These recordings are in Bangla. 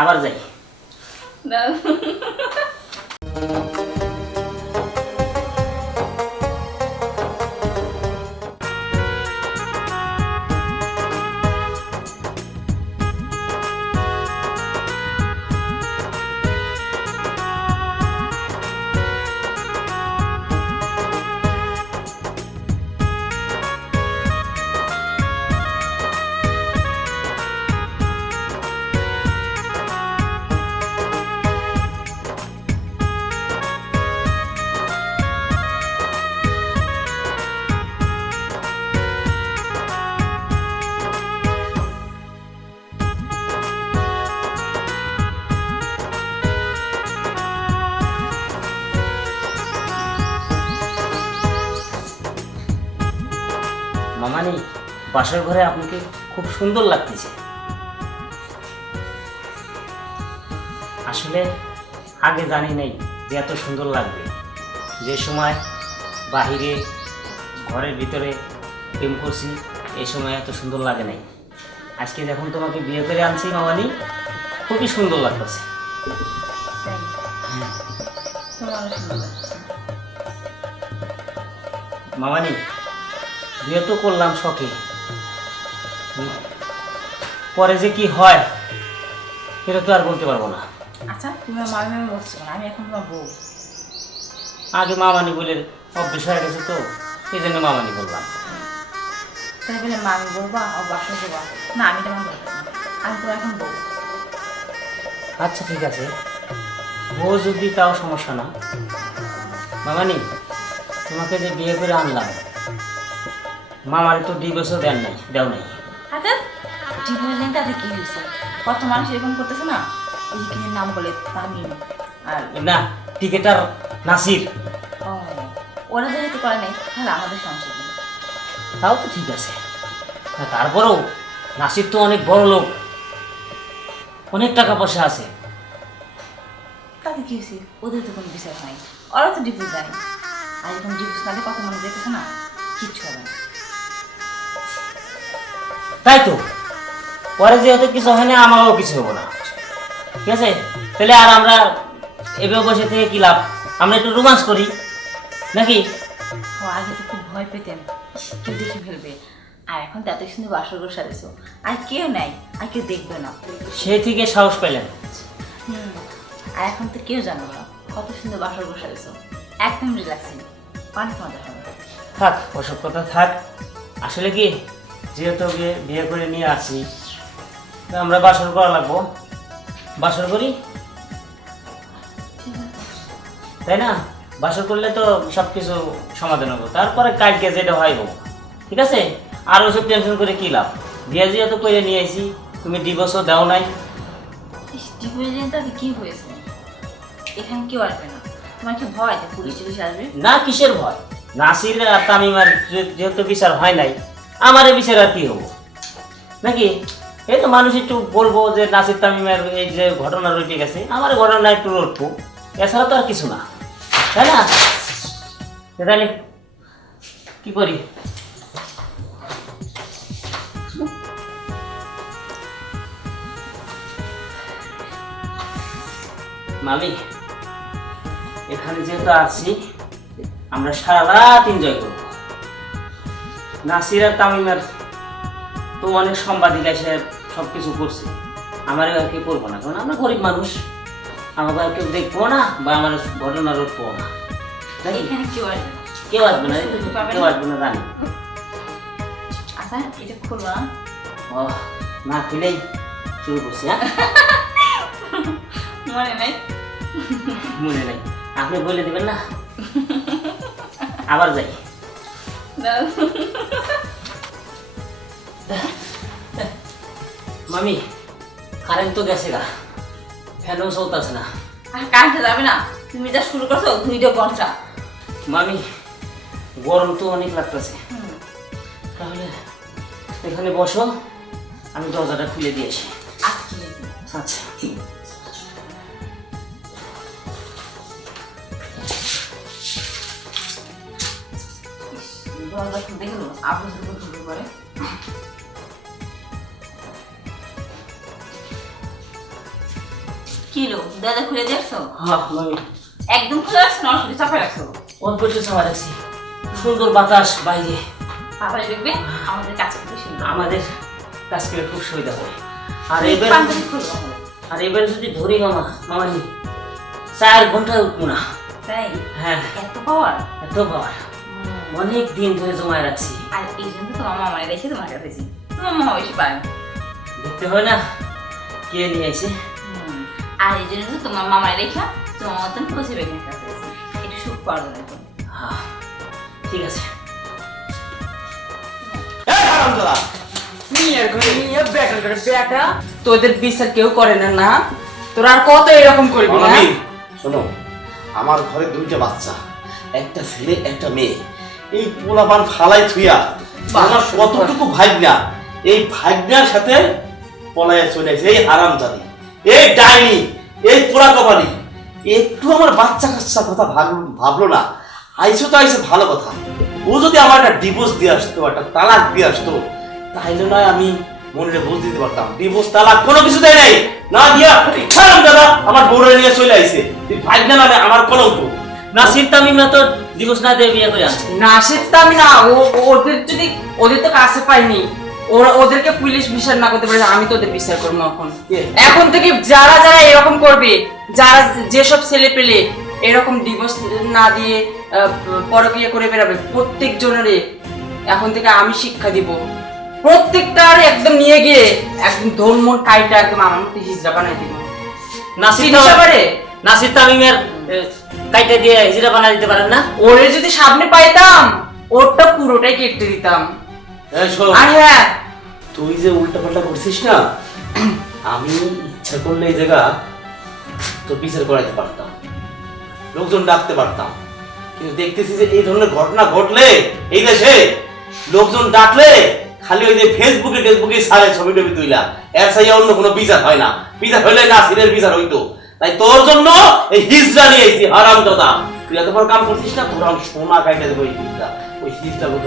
আবার যাই। বাসর ঘরে আপনাকে খুব সুন্দর লাগতেছে। আসলে আগে জানি নাই যে এত সুন্দর লাগবে। যে সময় বাহিরে, ঘরের ভিতরে প্রেম করছি, এই সময় এত সুন্দর লাগে নাই। আজকে যখন তোমাকে বিয়ে করে আনছি মামানি, খুবই সুন্দর লাগতেছে। লাগছে মামানি, বিয়ে তো করলাম শখে। পরে যে কি হয় এটা তো আর বলতে পারব না। আচ্ছা তুমি আমার বলছো আমি এখন তোমার বউ। আগে মামানি বলে অভ্যেস হয়ে গেছে তো এই জন্য মামানি বললাম। তাই বলে মামি বলবা ও বাসা দেবা না আমি বলতেছি আমি তো এখন বউ। আচ্ছা ঠিক আছে। বউ যদি তাও সমস্যা না। মামানি তোমাকে যে বিয়ে করে আনলাম মামারে তো ডিভোর্সও দেন নাই দেও নাই। আচ্ছা দিন তাতে কি হয়েছে? কত মানুষ এরকম করতেছে না? যে কিনের নাম বলে তামিম আর না টিকেটার নাসির। ওরা যেহেতু করে নেই তাহলে আমাদের সমস্যা নেই তাও তো ঠিক আছে। তারপরেও নাসির তো অনেক বড় লোক। অনেক টাকা পয়সা আছে। তাতে কি হয়েছে? ওদের তো কোনো বিচার নাই। ওরা তো ডিভোর্স দেয় আর এরকম ডিভোর্স না কত মানুষ দেখতেছে না? কিচ্ছু হবে না। তাই তো। পরে যেহেতু কিছু হয় না আমারও কিছু হব না। ঠিক আছে? তাহলে আর আমরা এভাবে বসে থেকে কি লাভ? আমরা একটু রোমান্স করি নাকি? ও আগে তো খুব ভয় পেতেন। কেউ দেখে ফেলবে? আর এখন তো এত সুন্দর বাসর গোসা দিছো আর কেউ নাই আর কেউ দেখবে না। সেই থেকে সাহস পেলেন। হুম আর এখন তো কেউ জানবে না। কত সুন্দর বাসর গোসা দিছো একদম রিল্যাক্সিং অনেক মজা হবে। থাক ওসব কথা থাক। আসলে কি যেহেতু বিয়ে বিয়ে করে নিয়ে আসি আমরা বাসর করা লাগবো। বাসর করি? তাই না? বাসর করলে তো সব কিছু সমাধান হব। তারপরে কালকে যেটা হয় হোক ঠিক আছে? আর ওসব টেনশন করে কি লাভ? বিয়ে যেহেতু করে নিয়ে আসি তুমি ডিভোর্সও দাও নাই। কি হয়েছে? এখানে কেউ আসবে না। তোমার কি ভয় পুলিশ আসবে? না কিসের ভয়? নাসির আর তামিমার যেহেতু বিচার হয় নাই আমার বিচার আর কি হব? নাকি? এই তো মানুষ একটু বলব যে নাসির তামিমের এই যে ঘটনা রয়ে গেছে, আমার ঘটনা একটু রটবো এছাড়া তো আর কিছু না। তাই না? তাহলে কি করি? মামি, এখানে যেহেতু আছি, আমরা সারা রাত এনজয় করব। নাসির আর তামিমার তো অনেক সাংবাদিক এসে সব কিছু করছে। আমার আর কি করব না কারণ আমরা গরিব মানুষ। আমাকে আর কেউ দেখব না বা আমার ঘটনা রটবো না। এখানে কেউ আসবে না। কেউ আসবে না জানি। আচ্ছা এটা খুলবো। না ও না খুলেই শুরু করছি হ্যাঁ? মনে নেই? মনে নাই। আপনি বলে দেবেন না? আবার যাই। মামি কারেন্ট তো গেছে গা। ফ্যানও চলতেছে না। আর কারেন্টে যাবে না? তুমি যা শুরু করছ দুইটা ঘণ্টা মামি গরম তো অনেক লাগতেছে। তাহলে এখানে বসো আমি দরজাটা খুলে দিয়েছি আজকে আচ্ছা। দরজা খুলতে গেল আবু যখন কিলো। দাদা খুলে দেখছ? হ্যাঁ একদম খুলে রাখছো না? শুধু চাপা রাখছো? অল্প একটু চাপা রাখছি। সুন্দর বাতাস বাইরে। বাবা দেখবে আমাদের কাছে খুব সুন্দর। আমাদের কাজ করে খুব সুবিধা হয়। আর এবার আমরা। আর এবার যদি ধরি মামা মামানি চার ঘন্টায় উঠবো না। তাই? হ্যাঁ। এত পাওয়ার এত পাওয়ার অনেক দিন ধরে জমায় রাখছি। আর এই জন্য তোমার মামা রেখে তোমার কাছে। তোমার মামা বেশি পায় দেখতে হয় না কে নিয়ে হুম। আর এই জন্য তোমার মামা রেখা তোমার মতন পৌঁছে বেগের কাছে একটু সুখ পারব না হ্যাঁ ঠিক আছে। মেয়ের ঘরে মেয়ে বেটার ঘরে বেটা তোদের বিচার কেউ করে না না। তোরা আর কত এরকম করবি না শোনো আমার ঘরে দুইটা বাচ্চা একটা ছেলে একটা মেয়ে। এই পোলাপান ফালাই থুইয়া আমার কতটুকু ভাগনা এই ভাগনার সাথে পলায় চলে এই হারাম জানি এই ডাইনি এই একটু আমার বাচ্চা কাচ্চা কথা ভাবলো ভাবলো না। আইসো তো আইসে ভালো কথা। ও যদি আমার একটা ডিভোর্স দিয়ে আসতো একটা তালাক দিয়ে আসতো তাইলে নয় আমি মনে বুঝ দিতে পারতাম। ডিভোর্স তালাক কোনো কিছু দেয় নাই। না দিয়া খারাপ দাদা আমার বউরে নিয়ে চলে আইছে। তুই ভাগনা নামে আমার কলঙ্ক। নাসির তামিমরা তো দিবস না দিয়ে বিয়ে করে না সেটা আমি না ও ওদের যদি ওদের তো কাছে পাইনি। ওরা ওদেরকে পুলিশ বিচার না করতে পারে আমি তো ওদের বিচার করব এখন। এখন থেকে যারা যারা এরকম করবে যারা যেসব ছেলে পেলে এরকম ডিভোর্স না দিয়ে পরকীয়া করে বেরাবে প্রত্যেক জনেরই এখন থেকে আমি শিক্ষা দিব। প্রত্যেকটার একদম নিয়ে গিয়ে একদম ধর্ম কাইটা একদম আমার মতো হিজড়া বানাই দিব। নাসির তামিমের কাইটা দিয়ে হিজড়া বানা দিতে পারেন না? ওরে যদি সামনে পাইতাম ওরটা পুরোটাই কেটে দিতাম। আর হ্যাঁ। তুই যে উল্টা পাল্টা করছিস না আমি ইচ্ছা করলে এই জায়গা তো বিচার করাইতে পারতাম। লোকজন ডাকতে পারতাম। কিন্তু দেখতেছি যে এই ধরনের ঘটনা ঘটলে এই দেশে লোকজন ডাকলে খালি ওই যে ফেসবুকে ফেসবুকে সারে ছবি টবি তুইলা। এর সাইয়া অন্য কোনো বিচার হয় না। বিচার হইলে না সিনের বিচার হইতো। তাই তোর জন্য এই হিজড়া নিয়ে এসেছি হারাম দাদা তুই এত বড় কাম করছিস না, তোর আমি সোনা কাইটা দেবো ওই হিজড়া। ওই হিজড়া লোক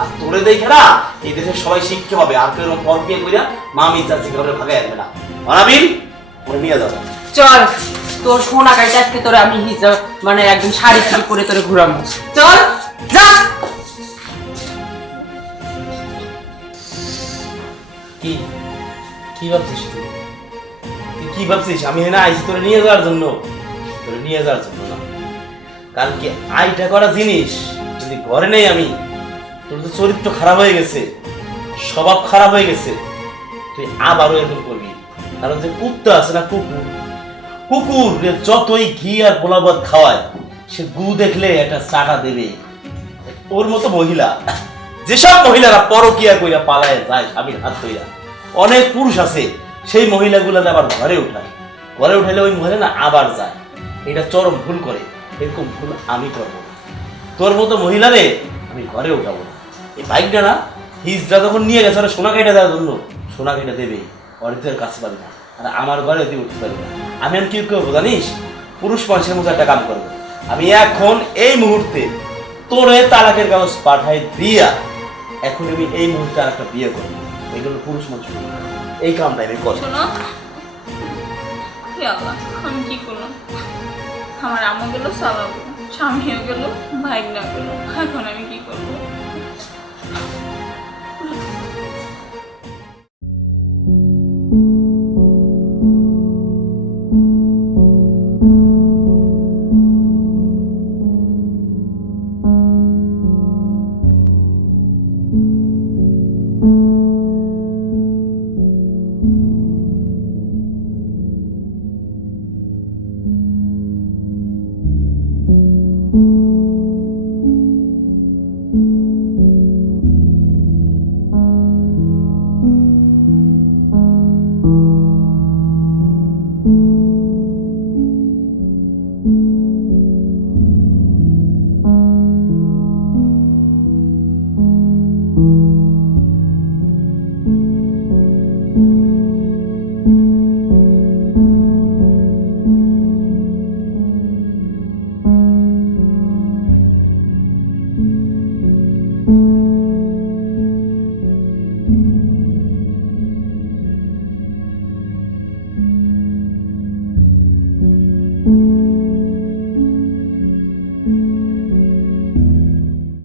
আর তোরে দেখে না, এই দেশের সবাই শিক্ষা হবে। আর কেউ পর বিয়ে করিয়া মামি চাচ্ছি ঘরে ভাগে আসবে না। অনাবিল, ওরে নিয়ে যাবে চল, তোর সোনা গাড়িটা আজকে তোরে আমি হিসাব মানে একদম শাড়ি চুরি করে তোরে ঘুরাবো। চল, যা! কি? কি ভাবছিস তুই? কি ভাবছিস? আমি না আইসি তোরে নিয়ে যাওয়ার জন্য। তোরে নিয়ে যাওয়ার জন্য না। কারণ কি আইটা করা জিনিস যদি ঘরে নেই আমি, তোর তো চরিত্র খারাপ হয়ে গেছে। স্বভাব খারাপ হয়ে গেছে। তুই আবারও এরকম করবি। কারণ যে কুত্তা আছে না কুকুর কুকুর যতই ঘি আর গোলাবাদ খাওয়ায়, সে গু দেখলে একটা চাটা দেবে। ওর মতো মহিলা। যেসব মহিলারা পরকিয়া কইরা পালায় যায় স্বামীর হাত ধইরা, অনেক পুরুষ আছে, সেই মহিলাগুলো আবার ঘরে উঠায়। ঘরে উঠাইলে ওই মহিলা না আবার যায়। এটা চরম ভুল করে। এরকম ভুল আমি করব তোর মতো মহিলারে আমি ঘরে উঠাবো এই বাইকটা না হিজরা যখন নিয়ে গেছে, ওরা সোনা কেটে দেওয়ার জন্য, সোনা কেটে দেবে। অরিতের কাছে পারবে না। আর আমার ঘরে তুই উঠতে পারবে আমি আমি কি করব জানিস? পুরুষ মানুষের মতো একটা কাম করব। আমি এখন এই মুহূর্তে তোরে তালাকের কাগজ পাঠাই দিয়া এখন আমি এই মুহূর্তে আর একটা বিয়ে করব। এগুলো পুরুষ মানুষ এই কামটা আমি করব। আমি কি করলাম? আমার আম্মু গেল সালাবো স্বামীও গেল ভাই না গেল। এখন আমি